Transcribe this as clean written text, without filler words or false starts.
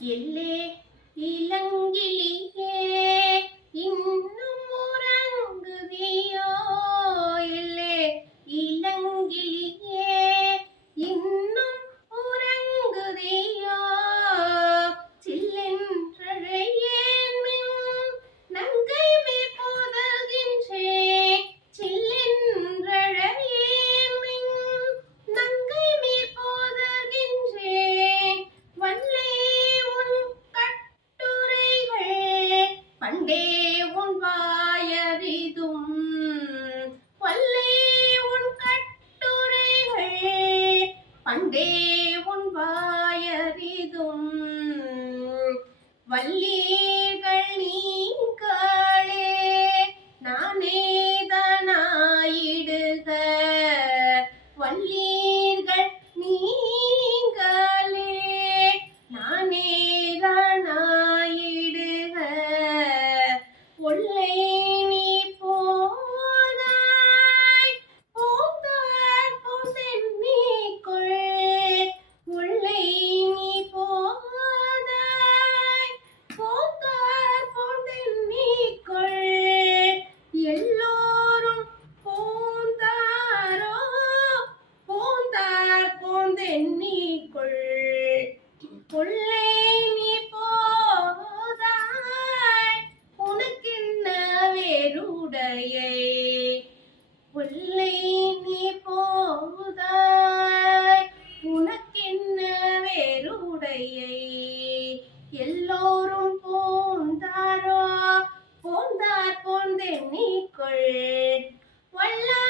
எல்லே இளங்கிளியே இன்னும் உறங்குதியோ எல்லே இளங்கிளியே இன்னும் உறங்குதியோ சில்லென்றழையேன் மின் நங்கை மேற் போதல்கின்றேன் சில்லென்றழையேன் மின் நங்கை மேற் போதல்கின்றேன் வல்லே பண்டே உன் வாயறிதும் வல்லே உன் கட்டுரைகள் பண்டே உன் வாயறிதும் வல்லீர்கள் நீங்களே நானே தானாயிடுக வல்லீர்கள் நீங்களே நானே ஒல்லை நீ போதாய் போந்தார் போந்தென்னிக்கொள் ஒல்லை நீ போதாய் போந்தார் போந்தென்னிக்கொள் எல்லோரும் போந்தாரோ போந்தார் போந்தென்னிக்கொள் ஒல்லை நீ ஒல்லை நீ போதாய் உனக்கென்ன வேறுடையை எல்லோரும் போந்தாரோ போந்தார் போந்தென்னிக்கொள் வல்லா